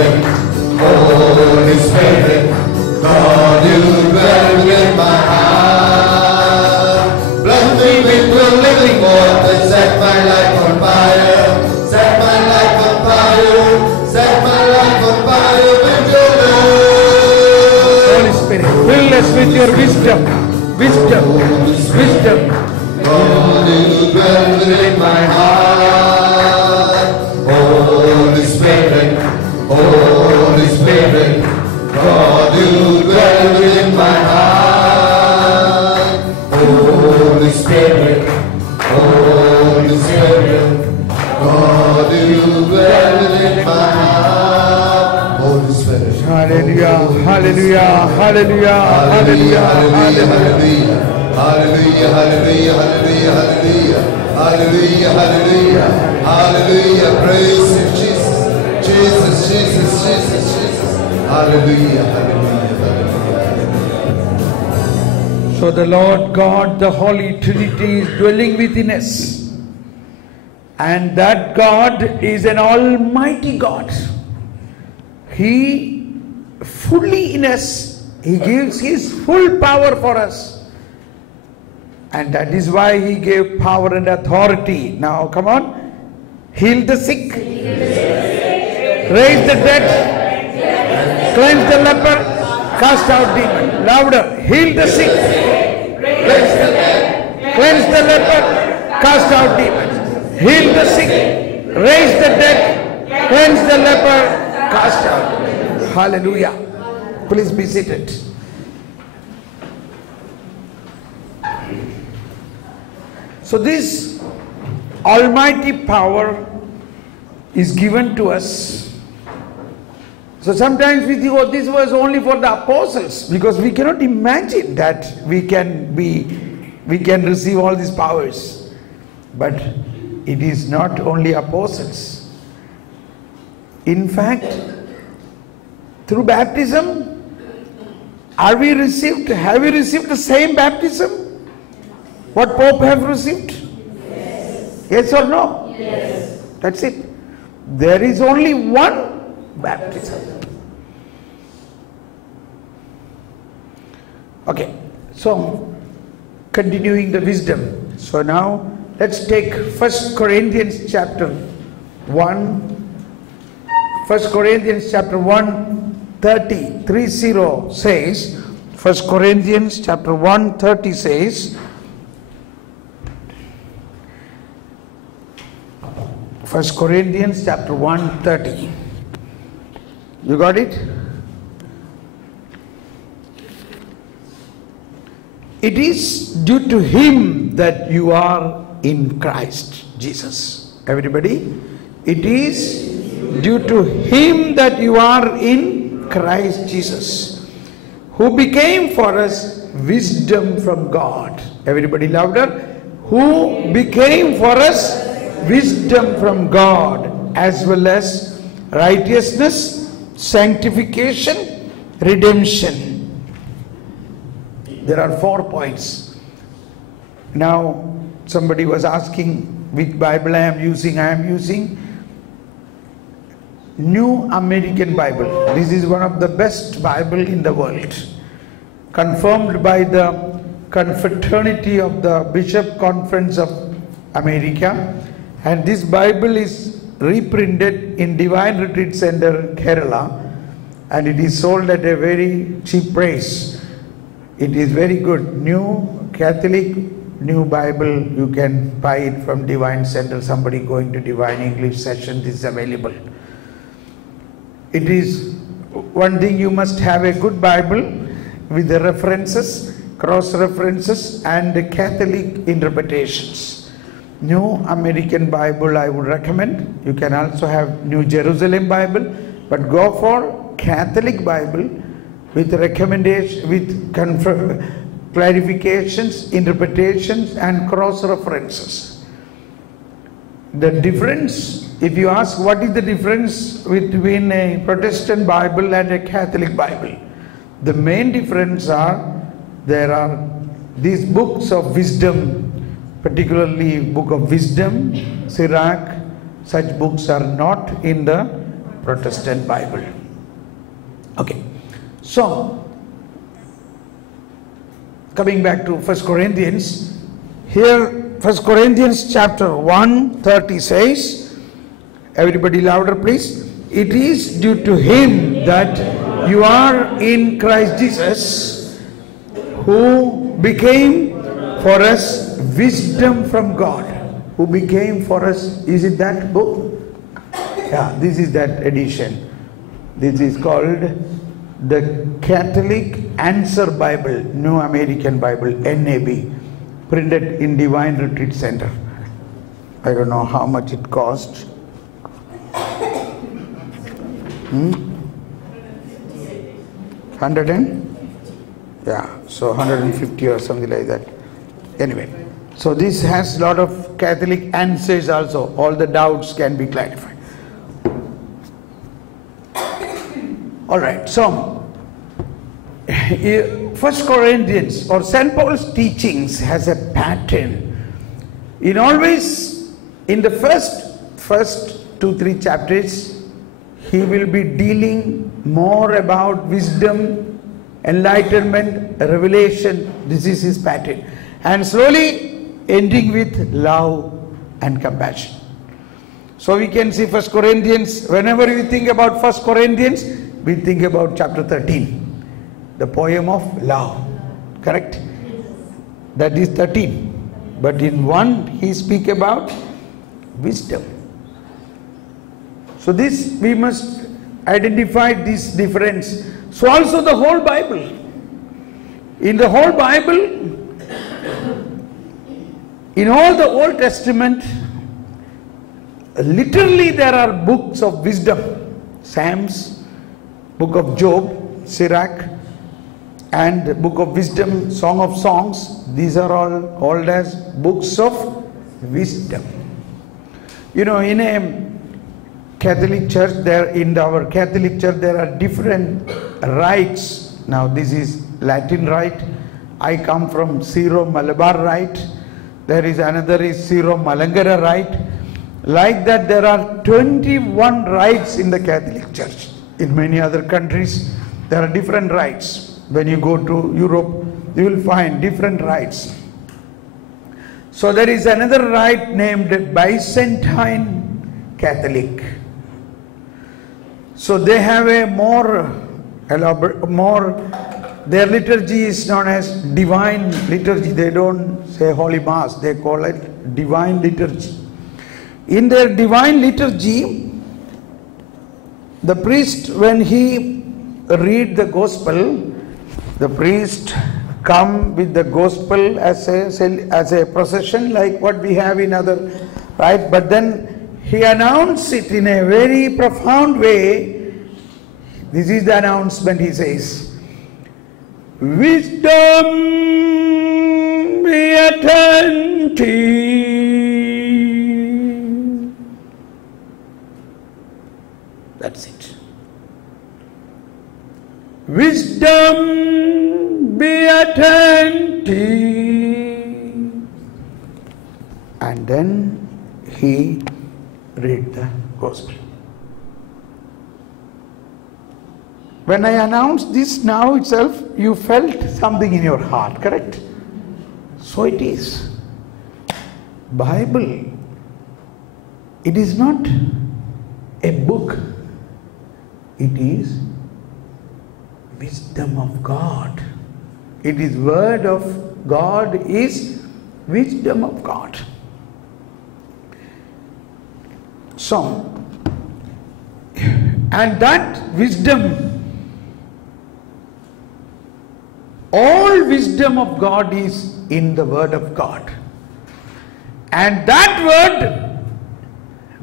Spirit, Holy Spirit, God, you dwell in my heart. Bless me with your living water, set my life on fire, set my life on fire, set my life on fire with your love. Holy Spirit, fill us with your wisdom, wisdom, wisdom. God, you dwell in my heart. Holy Spirit, Holy Spirit, God, you dwell in my heart. Holy Spirit, Holy Spirit, God, you dwell in my heart. Holy Spirit. Hallelujah, hallelujah, hallelujah, hallelujah, hallelujah. Hallelujah, hallelujah, hallelujah, hallelujah, hallelujah, hallelujah, hallelujah, praise Him, Jesus, Jesus, Jesus, Jesus, Jesus, hallelujah, hallelujah, hallelujah. So the Lord God, the Holy Trinity is dwelling within us. And that God is an almighty God. He fully in us, He gives His full power for us. And that is why He gave power and authority. Now come on. Heal the sick. Raise the dead. Cleanse the leper. Cast out demons. Louder. Heal the sick. Cleanse the dead. Cleanse the leper. Cast out demons. Heal the sick. Raise the dead. Cleanse the leper. Cast out. Hallelujah. Please be seated. So this almighty power is given to us. So sometimes we think, oh, this was only for the apostles, because we cannot imagine that we can receive all these powers. But it is not only apostles. In fact, through baptism, have we received the same baptism? What Pope have received? Yes. Yes or no? Yes. That's it. There is only one baptism. Okay. So, continuing the wisdom. So now, let's take 1 Corinthians chapter 1. 1 Corinthians chapter 30 says, 1 Corinthians chapter 1:30 says, 1 Corinthians chapter 1:30. You got it? It is due to Him that you are in Christ Jesus. Everybody? It is due to Him that you are in Christ Jesus, who became for us wisdom from God. Everybody louder. Who became for us wisdom from God, as well as righteousness, sanctification, redemption. There are 4 points. Now, somebody was asking which Bible I am using. I am using New American Bible. This is one of the best Bible in the world, confirmed by the Confraternity of the Bishop Conference of America. And this Bible is reprinted in Divine Retreat Center, Kerala, and it is sold at a very cheap price. It is very good. New Catholic, new Bible. You can buy it from Divine Center. Somebody going to Divine English session, this is available. It is one thing, you must have a good Bible with the references, cross references, and the Catholic interpretations. New American Bible I would recommend. You can also have New Jerusalem Bible, but go for Catholic Bible with recommendation, with clarifications, interpretations, and cross references. The difference, if you ask what is the difference between a Protestant Bible and a Catholic Bible, the main difference are, there are these books of wisdom, particularly Book of Wisdom, Sirach, such books are not in the Protestant Bible. Okay, so coming back to 1 Corinthians, here 1 Corinthians chapter 1:30 says, everybody louder please. It is due to him that you are in Christ Jesus, who became for us wisdom from God. Who became for us, is it that book? Yeah, this is that edition. This is called the Catholic Answer Bible, New American Bible, NAB, printed in Divine Retreat Center. I don't know how much it cost. 100 and? Yeah, so 150 or something like that. Anyway, so this has a lot of Catholic answers also. All the doubts can be clarified. Alright, so 1 Corinthians or St. Paul's teachings has a pattern. In always, in the first 2-3 chapters, he will be dealing more about wisdom, enlightenment, revelation. This is his pattern. And slowly ending with love and compassion. So we can see 1 Corinthians, whenever we think about 1 Corinthians, we think about chapter 13, the poem of love, correct? That is 13. But in 1 he speak about wisdom. So this we must identify this difference. So also the whole Bible. In the whole Bible, in all the Old Testament, literally there are books of wisdom. Psalms, Book of Job, Sirach, and the Book of Wisdom, Song of Songs. These are all called as books of wisdom. You know, in a Catholic church, in our Catholic church, there are different rites. Now, this is Latin rite. I come from Syro-Malabar rite. There is another is Syro-Malankara rite. Like that, there are 21 rites in the Catholic Church. In many other countries, there are different rites. When you go to Europe, you will find different rites. So there is another rite named Byzantine Catholic. So they have a more, their liturgy is known as divine liturgy. They don't say Holy Mass, they call it divine liturgy. In their divine liturgy, the priest, when he read the gospel, the priest come with the gospel as a procession like what we have in other, right? But then he announced it in a very profound way. This is the announcement he says. Wisdom be attentive. That's it. Wisdom be attentive. And then he read the gospel. When I announced this now itself, you felt something in your heart, correct? So it is. Bible, it is not a book. It is wisdom of God. It is word of God, is wisdom of God. So, and that wisdom, all wisdom of God is in the word of God. And that word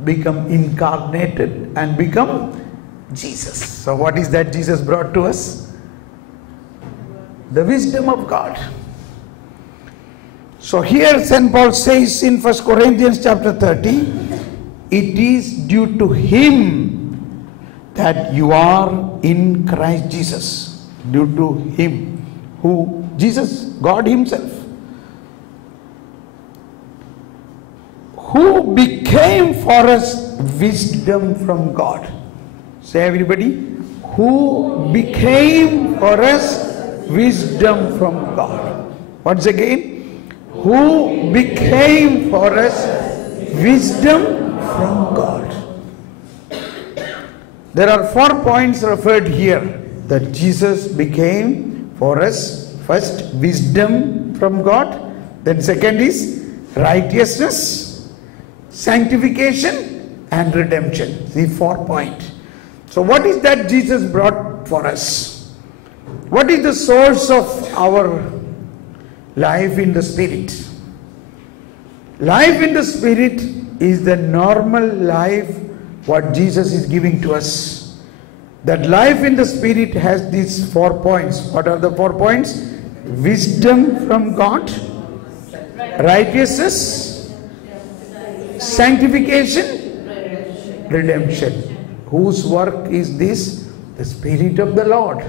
become incarnated and become Jesus. So what is that Jesus brought to us? The wisdom of God. So here St. Paul says in 1 Corinthians chapter 30, it is due to him that you are in Christ Jesus. Due to him. Who? Jesus, God himself. Who became for us wisdom from God. Say everybody. Who became for us wisdom from God. Once again. Who became for us wisdom from God. There are 4 points referred here that Jesus became for us. First, wisdom from God. Then second is righteousness, sanctification and redemption. The 4 points. So what is that Jesus brought for us? What is the source of our life in the Spirit? Life in the Spirit is the normal life what Jesus is giving to us. That life in the Spirit has these 4 points. What are the 4 points? Wisdom from God, righteousness, sanctification, redemption. Whose work is this? The Spirit of the Lord.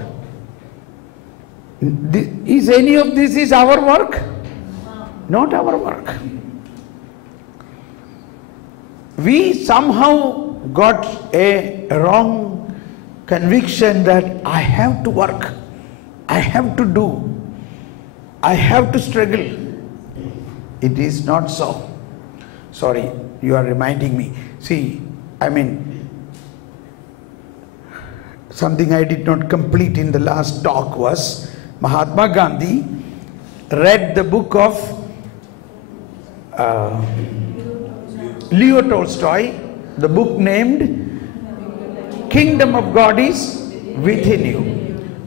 Is any of this is our work? Not our work. We somehow got a wrong conviction that I have to work, I have to do, I have to struggle. It is not so. Sorry, you are reminding me. See, something I did not complete in the last talk was Mahatma Gandhi read the book of Leo Tolstoy, the book named Kingdom of God is Within You.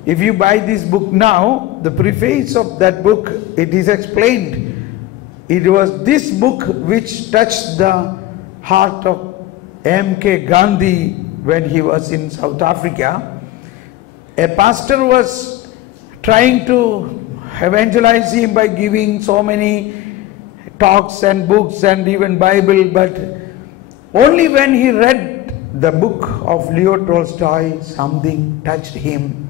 If you buy this book now, the preface of that book, it is explained. It was this book which touched the heart of M.K. Gandhi when he was in South Africa. A pastor was trying to evangelize him by giving so many talks and books and even Bible, but only when he read the book of Leo Tolstoy, something touched him.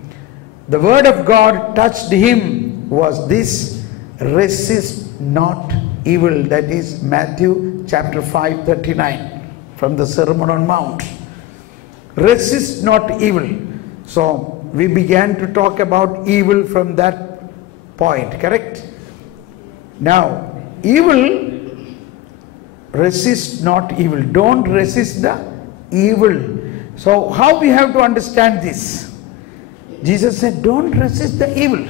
The word of God touched him was this: resist not evil. That is Matthew chapter 5:39 from the Sermon on Mount. Resist not evil. So we began to talk about evil from that point, correct? Now, evil, resist not evil. Don't resist the evil. So how we have to understand this? Jesus said, don't resist the evil.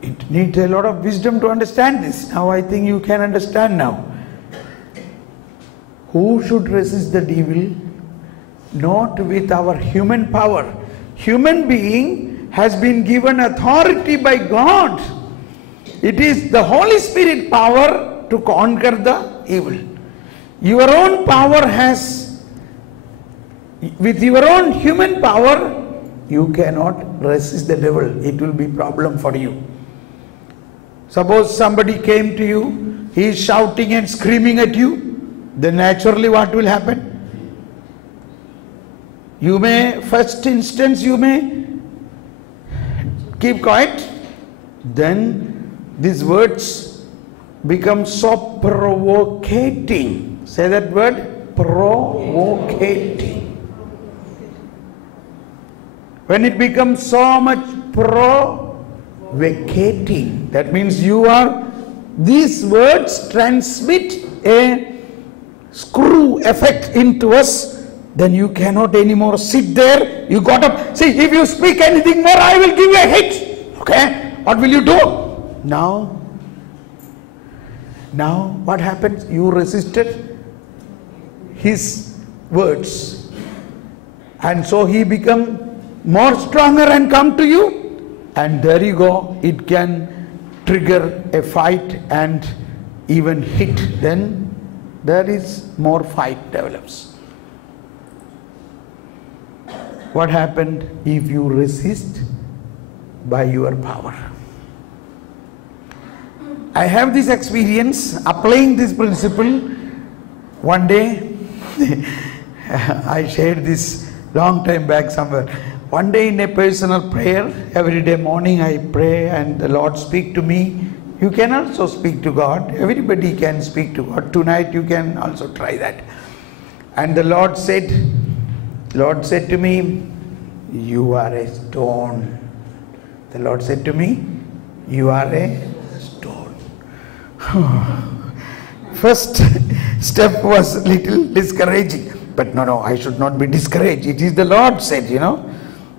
It needs a lot of wisdom to understand this. Now I think you can understand now. Who should resist the evil? Not with our human power. Human being has been given authority by God. It is the Holy Spirit power to conquer the evil. Your own power with your own human power, you cannot resist the devil. It will be a problem for you. Suppose somebody came to you, he is shouting and screaming at you, then naturally what will happen? You may, first instance, you may keep quiet. Then these words become so provocating. Say that word, provocating. When it becomes so much provocating, that means these words transmit a screw effect into us. Then you cannot anymore sit there. You got up. See, if you speak anything more, I will give you a hit. Okay? What will you do? Now what happens? You resisted his words. And so he become more stronger and come to you. And there you go. It can trigger a fight and even hit. Then there is more fight develops. What happened if you resist by your power? I have this experience applying this principle. One day, I shared this long time back somewhere. One day in a personal prayer, every day morning I pray and the Lord speak to me. You can also speak to God. Everybody can speak to God. Tonight you can also try that. And the Lord said to me, you are a stone. The Lord said to me, you are a stone. First step was a little discouraging. But no, I should not be discouraged. It is the Lord said,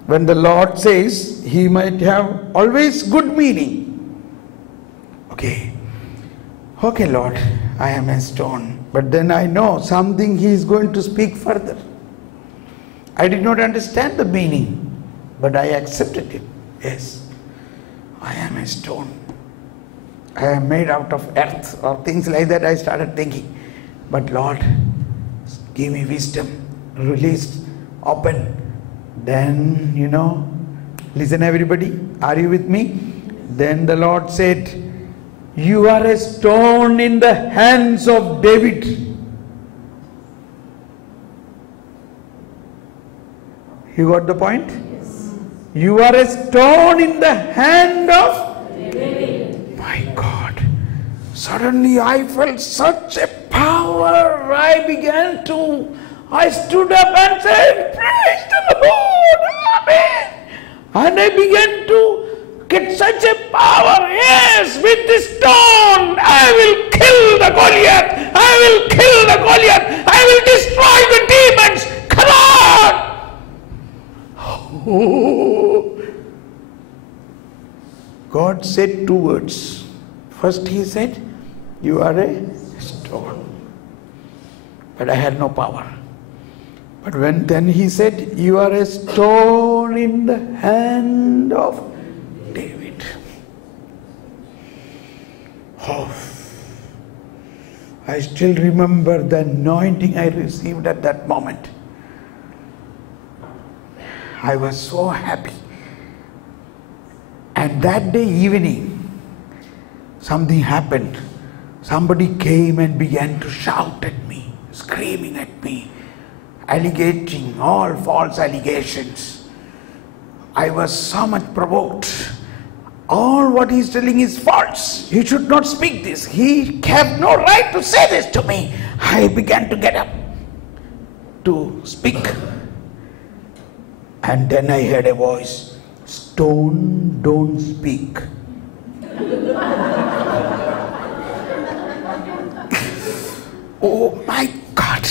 When the Lord says, He might have always good meaning. Okay, Lord, I am a stone. But then I know something He is going to speak further. I did not understand the meaning, but I accepted it. Yes, I am a stone. I am made out of earth or things like that. I started thinking. But Lord, give me wisdom, release, open. Then, listen everybody, are you with me? Then the Lord said, you are a stone in the hands of David. You got the point? Yes. You are a stone in the hand of David. My God. Suddenly I felt such a power. I stood up and said, praise the Lord. Amen. And I began to get such a power. Yes, with this stone I will kill the Goliath. I will kill the Goliath. I will destroy the demons. Come on. Oh. God said 2 words. First He said, you are a stone. But I had no power. But then He said, you are a stone in the hand of David. Oh. I still remember the anointing I received at that moment. I was so happy. And that day evening, something happened. Somebody came and began to shout at me, screaming at me, alleging all false allegations. I was so much provoked. All what he's telling is false. He should not speak this. He have no right to say this to me. I began to get up to speak. And then I heard a voice, stone, don't speak. Oh my God.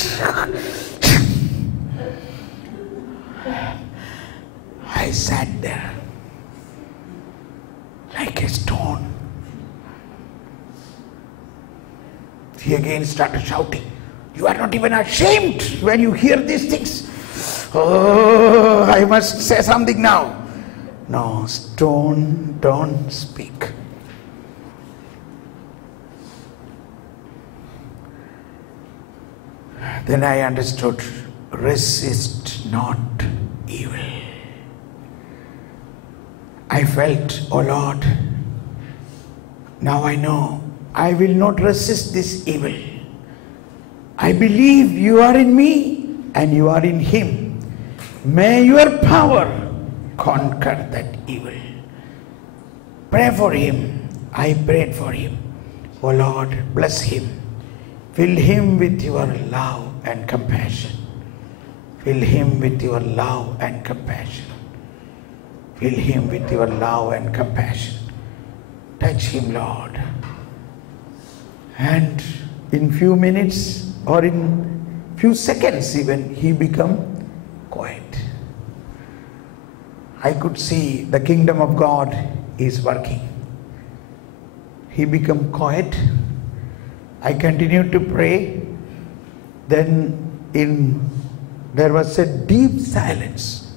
I sat there like a stone. He again started shouting, you are not even ashamed when you hear these things. Oh, I must say something now. No, stone, don't speak. Then I understood, resist not evil. I felt, oh Lord, now I know I will not resist this evil. I believe you are in me and you are in him. May your power conquer that evil. Pray for him. I prayed for him. Oh Lord, bless him. Fill him with your love and compassion. Fill him with your love and compassion. Fill him with your love and compassion. Touch him, Lord. And in few minutes or in few seconds even, he become quiet. I could see the kingdom of God is working. He became quiet. I continued to pray. Then there was a deep silence.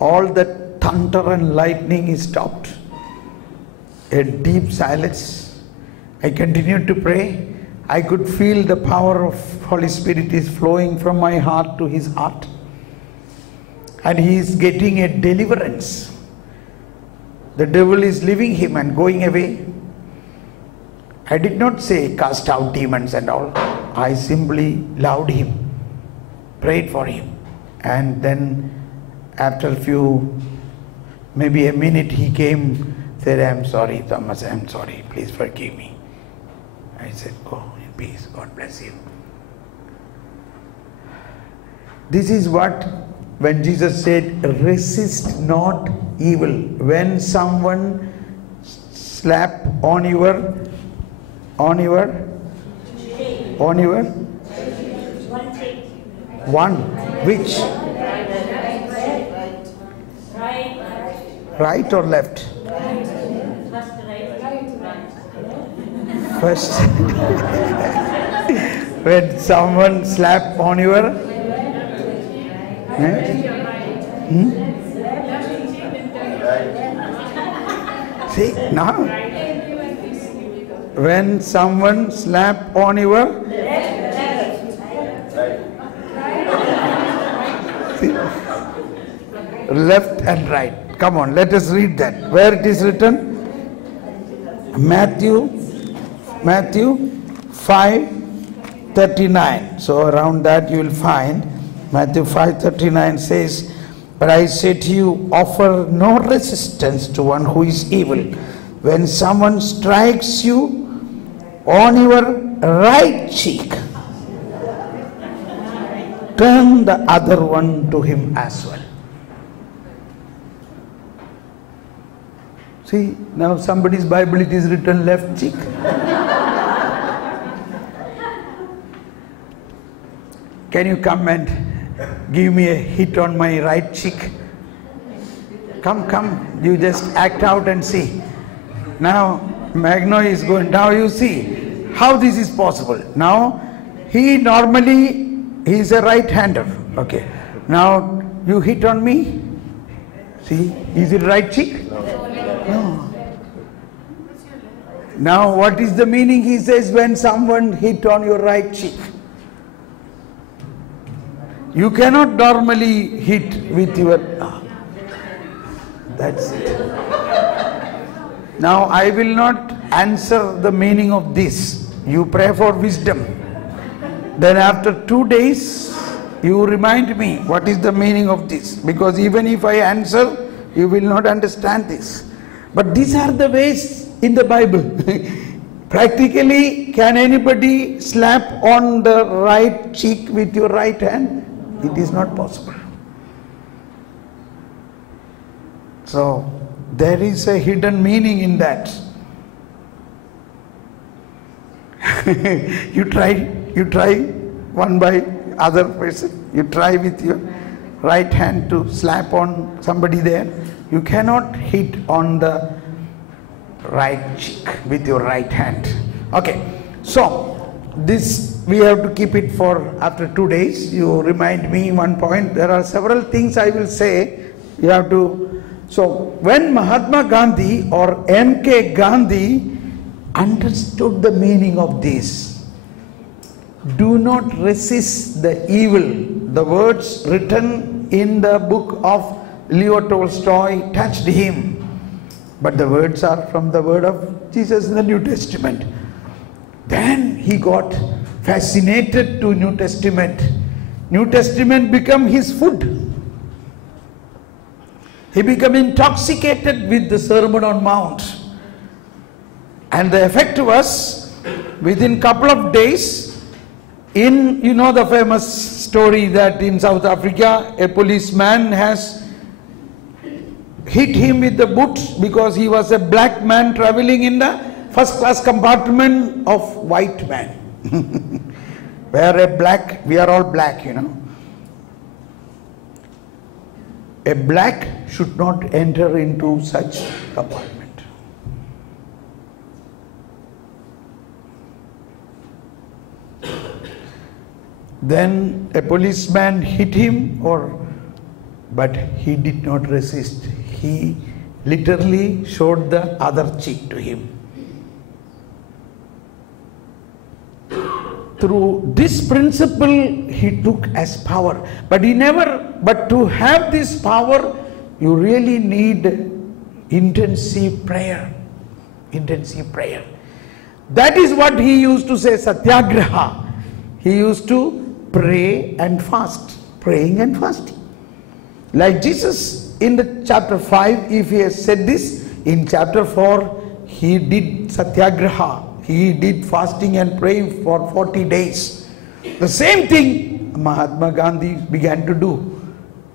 All the thunder and lightning stopped. A deep silence. I continued to pray. I could feel the power of Holy Spirit is flowing from my heart to his heart. And he is getting a deliverance. The devil is leaving him and going away. I did not say cast out demons and all. I simply loved him, prayed for him. And then after maybe a minute, he came, said, I'm sorry, Thomas, I'm sorry, please forgive me. I said, go in peace, God bless you. This is what, when Jesus said, resist not evil. When someone slap on your one, which? Right or left? First. When someone slap on your See now, when someone slap on your left and right. Come on, let us read that. Where it is written? Matthew 5:39. So around that you will find Matthew 5:39 says, but I say to you, offer no resistance to one who is evil. When someone strikes you on your right cheek, turn the other one to him as well. See, now somebody's Bible it is written left cheek. Can you come and give me a hit on my right cheek? Come, you just act out and see. Now Magno is going, now you see how this is possible. Now he is a right-hander. Okay. Now you hit on me. See, is it right cheek? No. Now what is the meaning? He says when someone hit on your right cheek. You cannot normally hit with your... That's it. Now I will not answer the meaning of this. You pray for wisdom. Then after 2 days, you remind me what is the meaning of this. Because even if I answer, you will not understand this. But these are the ways in the Bible. Practically, can anybody slap on the right cheek with your right hand? It is not possible. So, there is a hidden meaning in that. You try one by other person. You try with your right hand to slap on somebody there. You cannot hit on the right cheek with your right hand. Okay, so this we have to keep it for after 2 days. You remind me one point. There are several things I will say. You have to. So when Mahatma Gandhi or M.K. Gandhi understood the meaning of this, do not resist the evil. The words written in the book of Leo Tolstoy touched him. But the words are from the word of Jesus in the New Testament. Then he got fascinated to New Testament. New Testament became his food. He became intoxicated with the Sermon on Mount. And the effect was, within couple of days, you know the famous story that in South Africa, a policeman has hit him with the boot because he was a black man traveling in the first class compartment of white man. We are all black, you know. A black should not enter into such compartment. Then a policeman hit him, but he did not resist. He literally showed the other cheek to him. Through this principle he took as power. But to have this power, you really need intensive prayer. Intensive prayer. That is what he used to say, satyagraha. He used to pray and fast. Praying and fasting. Like Jesus in the chapter 5, if he has said this, in chapter 4, he did satyagraha. He did fasting and praying for 40 days. The same thing Mahatma Gandhi began to do.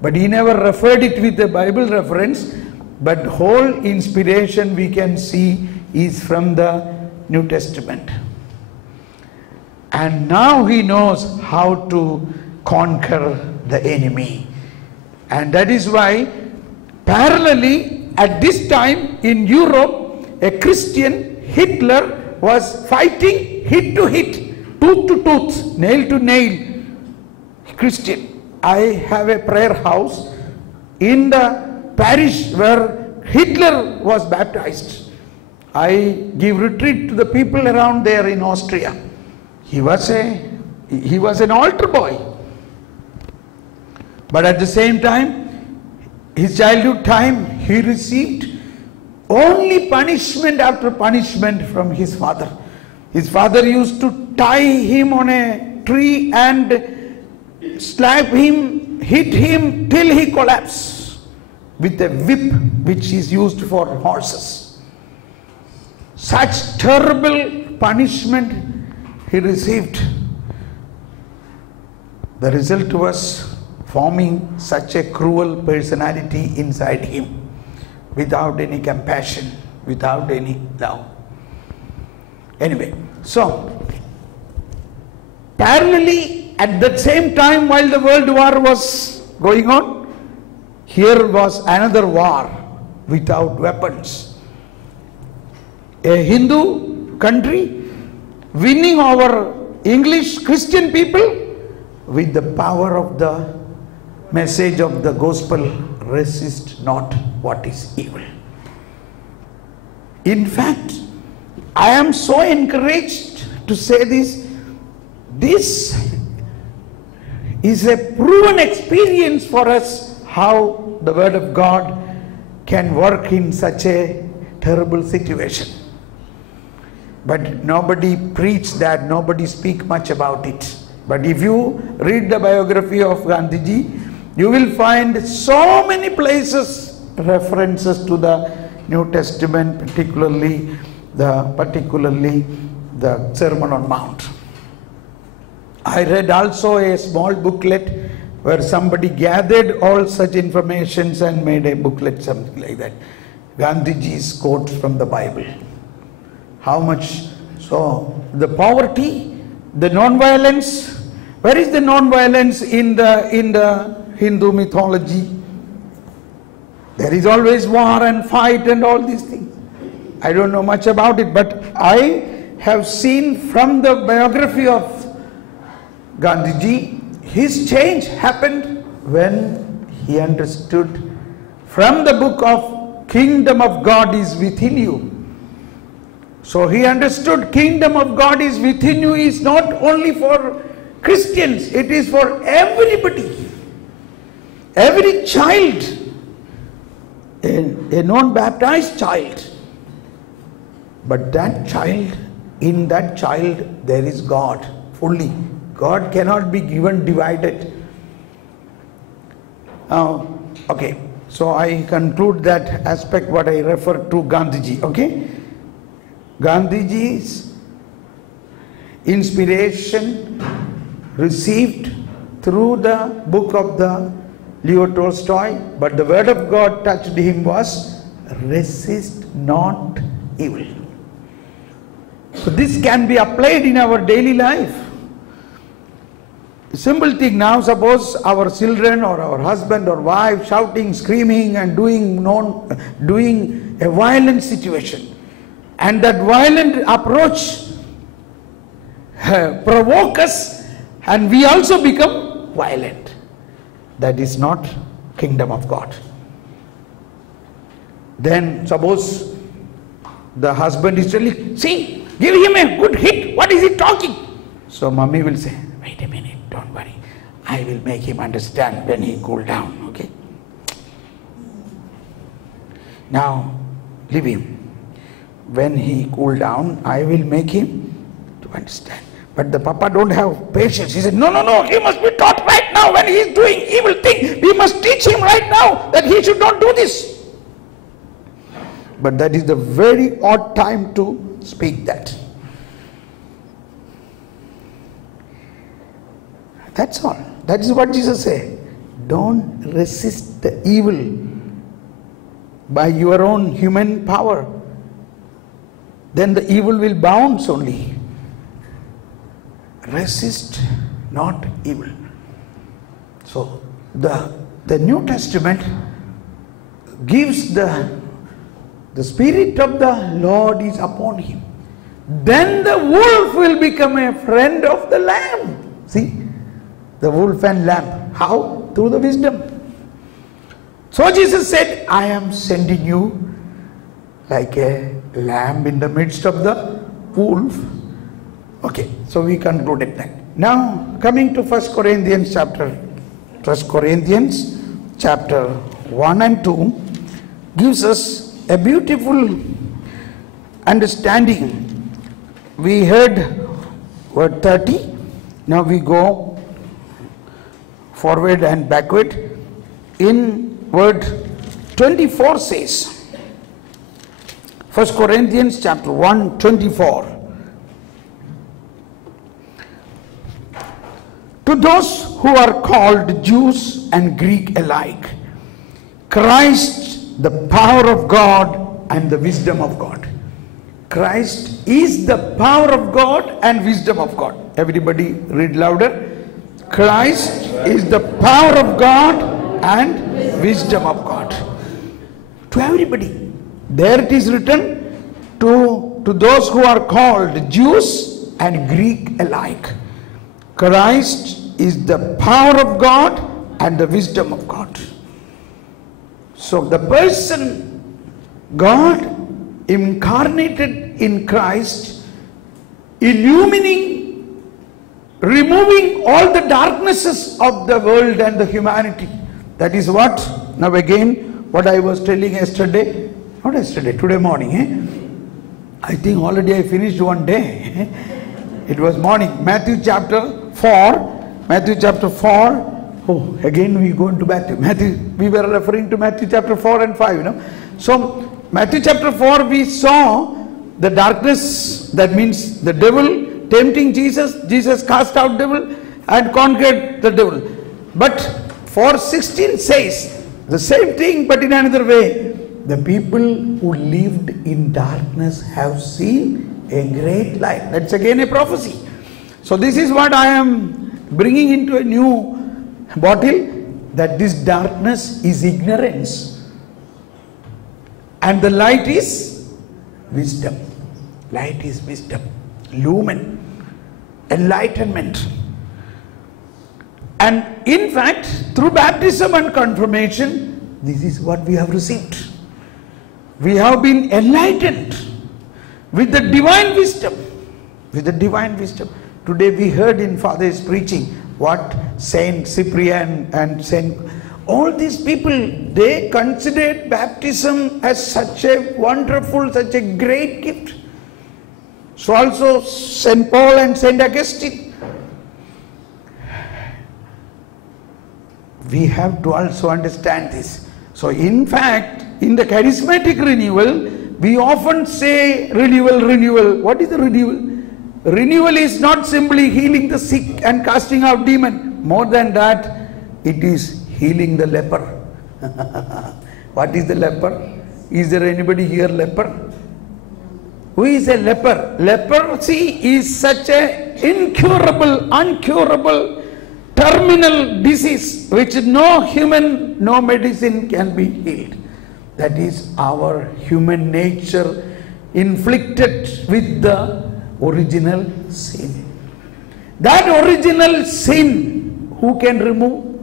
But he never referred it with a Bible reference, but whole inspiration we can see is from the New Testament. And now he knows how to conquer the enemy. And that is why parallelly at this time in Europe, a Christian, Hitler, was fighting hit to hit, tooth to tooth, nail to nail. Christian. I have a prayer house in the parish where Hitler was baptized. I give retreat to the people around there in Austria. He was an altar boy. But at the same time, his childhood time, he received only punishment after punishment from his father. His father used to tie him on a tree and slap him, hit him till he collapsed with a whip which is used for horses. Such terrible punishment he received. The result was forming such a cruel personality inside him, without any compassion, without any love. Anyway, so parallelly at that same time, while the world war was going on, here was another war without weapons. A Hindu country winning over English Christian people with the power of the message of the gospel, resist not what is evil. In fact, I am so encouraged to say this. This is a proven experience for us how the word of God can work in such a terrible situation. But nobody preached that, nobody speak much about it. But if you read the biography of Gandhiji, you will find so many places references to the New Testament, particularly the Sermon on Mount. I read also a small booklet where somebody gathered all such informations and made a booklet, something like that. Gandhiji's quotes from the Bible. How much? So the poverty, the non-violence. Where is the non-violence in the Hindu mythology? There is always war and fight and all these things. I don't know much about it, but I have seen from the biography of Gandhiji, his change happened when he understood from the book of Kingdom of God is within you. So he understood Kingdom of God is within you is not only for Christians, it is for everybody. Every child, a non-baptized child. But that child, in that child there is God fully. God cannot be given divided. Okay, so I conclude that aspect what I refer to Gandhiji. Okay, Gandhiji's inspiration received through the book of the Leo Tolstoy, but the word of God touched him was resist not evil. So this can be applied in our daily life. Simple thing. Now suppose our children or our husband or wife shouting, screaming and doing a violent situation, and that violent approach provoke us and we also become violent. That is not Kingdom of God. Then suppose the husband is telling, see, give him a good hit, what is he talking? So mommy will say, wait a minute, don't worry, I will make him understand when he cool down. Okay, now leave him. When he cool down, I will make him to understand. But the papa don't have patience. He said, no, he must be taught right now when he is doing evil thing. We must teach him right now that he should not do this. But that is the very odd time to speak that. That's all. That is what Jesus said. Don't resist the evil by your own human power. Then the evil will bounce only. Resist not evil. So the New Testament gives the Spirit of the Lord is upon him. Then the wolf will become a friend of the lamb. See, the wolf and lamb. How? Through the wisdom. So Jesus said, I am sending you like a lamb in the midst of the wolf. Okay, so we concluded that. Now coming to 1 Corinthians chapter 1 and 2 gives us a beautiful understanding. We heard word 30. Now we go forward and backward. In word 24 says, 1 Corinthians chapter 1, 24. To those who are called Jews and Greek alike, Christ, the power of God and the wisdom of God. Christ is the power of God and wisdom of God. Everybody read louder. Christ is the power of God and wisdom of God. To everybody. There it is written, to those who are called Jews and Greek alike. Christ is the power of God and the wisdom of God. So the person, God incarnated in Christ, illumining, removing all the darknesses of the world and the humanity. That is what, now again, what I was telling yesterday, not yesterday, today morning. I think already I finished one day. It was morning. Matthew chapter 4. Oh, again we go into Matthew. We were referring to Matthew chapter 4 and 5. So Matthew chapter 4, we saw the darkness, that means the devil tempting Jesus. Jesus cast out devil and conquered the devil. But 4:16 says the same thing but in another way. The people who lived in darkness have seen a great light. That's again a prophecy. So this is what I am bringing into a new bottle, that this darkness is ignorance. And the light is wisdom. Light is wisdom. Lumen. Enlightenment. And in fact, through baptism and confirmation, this is what we have received. We have been enlightened with the divine wisdom. With the divine wisdom. Today we heard in Father's preaching what Saint Cyprian and Saint, all these people, they considered baptism as such a wonderful, such a great gift. So also Saint Paul and Saint Augustine. We have to also understand this. So in fact, in the charismatic renewal, we often say renewal. What is the renewal? Renewal is not simply healing the sick and casting out demon. More than that, it is healing the leper. What is the leper? Is there anybody here leper? Who is a leper? Leprosy is such a incurable, uncurable, terminal disease which no human, no medicine can be healed. That is our human nature inflicted with the original sin. That original sin, who can remove?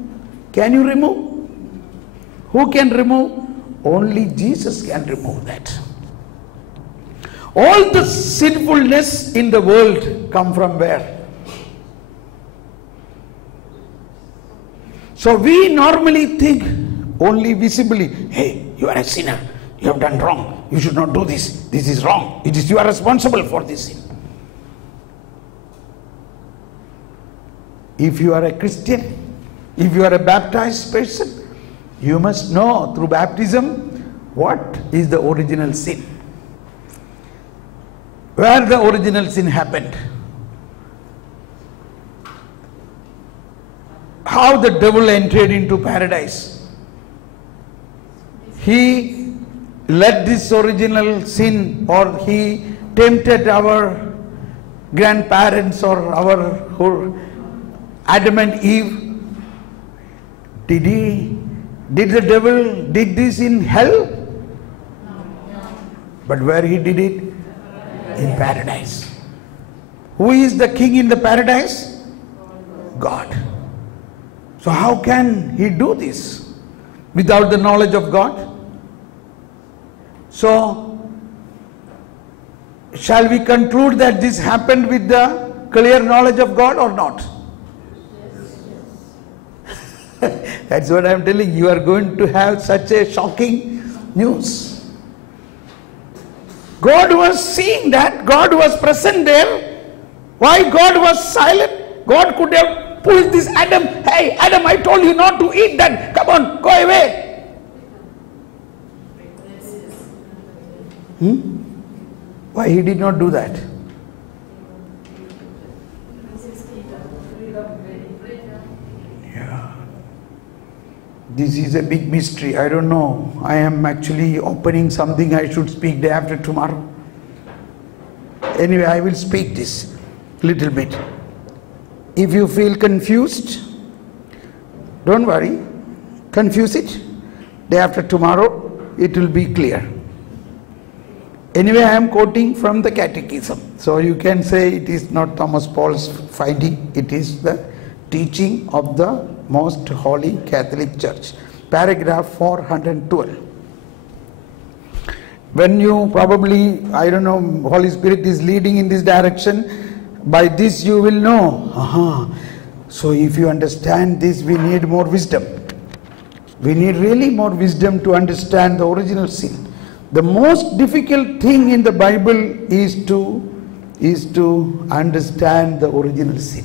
Can you remove? Who can remove? Only Jesus can remove that. All the sinfulness in the world come from where? So we normally think only visibly, hey, you are a sinner, you have done wrong, you should not do this, this is wrong, it is you are responsible for this sin. If you are a Christian, if you are a baptized person, you must know through baptism what is the original sin. Where the original sin happened. how the devil entered into paradise. He let this original sin, or he tempted our grandparents or our Adam and Eve. Did the devil did this in hell? But where he did it? In paradise. Who is the king in the paradise? God. So how can he do this without the knowledge of God? So shall we conclude that this happened with the clear knowledge of God or not? That's what I'm telling you. You are going to have such a shocking news. God was seeing that. God was present there. Why God was silent? God could have pulled this Adam. Hey, Adam, I told you not to eat that. Come on, go away. Why he did not do that? Yeah. This is a big mystery. I don't know. I am actually opening something I should speak day after tomorrow. Anyway, I will speak this little bit. If you feel confused, don't worry. Confuse it. Day after tomorrow, it will be clear. Anyway, I am quoting from the Catechism. So you can say it is not Thomas Paul's finding. It is the teaching of the Most Holy Catholic Church. Paragraph 412. When you probably, I don't know, Holy Spirit is leading in this direction, by this you will know. So if you understand this, we need more wisdom. We need really more wisdom to understand the original sin. The most difficult thing in the Bible is to understand the original sin.